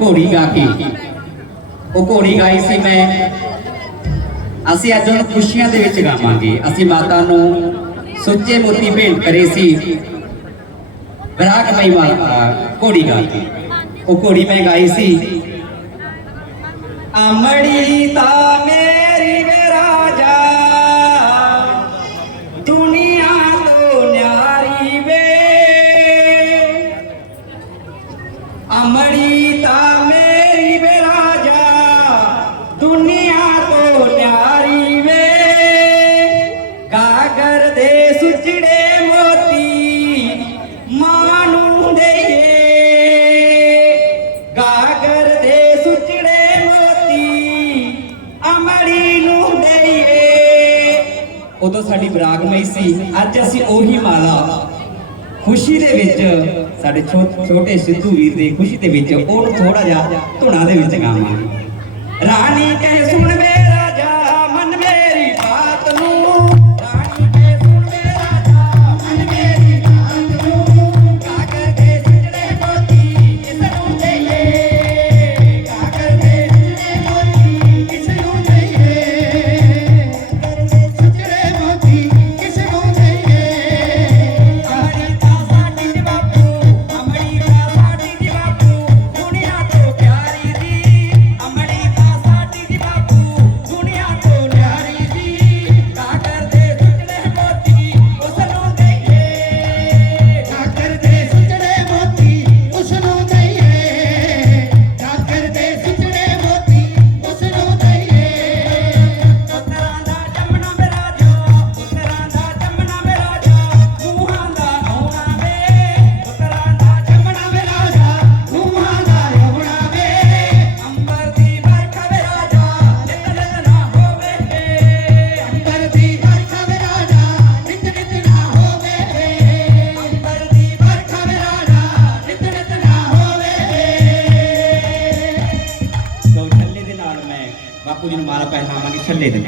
ਘੋੜੀ ਗਾ ਕੇ ਉਹ ਘੋੜੀ ਗਾਈ ਸੀ ਮੈਂ ਅਸੀਂ ਅੱਜ ਹੁਣ ਖੁਸ਼ੀਆਂ ਦੇ ਵਿੱਚ ਗਾਵਾਂਗੇ ਅਸੀਂ ਮਾਤਾ ਨੂੰ ਸੁੱਚੇ ਮੋਤੀ ਭੇਟ ਕਰੇ ਸੀ ਵਿਰਾਗ ਪਈ ਮਾਤਾ ਘੋੜੀ ਗਾ ਕੇ ਉਹ ਘੋੜੀ ਮੈਂ ਗਾਈ ਸੀ ਅਮੜੀ ਤਾਂ ਮੇਰੀ ਵੇ ਰਾਜਾ ਦੁਨੀਆ ਤੋਂ ਨਿਆਰੀ ਵੇ ਅਮੜੀ ਉਦੋਂ ਸਾਡੀ ਬਰਾਗਮਈ ਸੀ, ਅੱਜ ਅਸੀਂ ਉਹੀ ਮਾਲਾ। ਖੁਸ਼ੀ ਦੇ ਵਿੱਚ ਸਾਡੇ ਛੋਟੇ ਸਿੱਧੂ ਵੀਰ ਦੀ ਖੁਸ਼ੀ ਦੇ ਵਿੱਚ ਉਹਨੂੰ ਥੋੜਾ ਜਿਹਾ ਧੁਣਾ ਦੇ ਵਿੱਚ ਗਾਵਾਂਗੇ। ਰਾਣੀ ਕਹੇ, ਸੁਣ ਵੇ। ਬਾਪੂ ਜੀ ਨੂੰ ਮਾਲਾ ਪਹਿਨਾਵਾਂਗੇ ਛੱਲੇ ਦੇ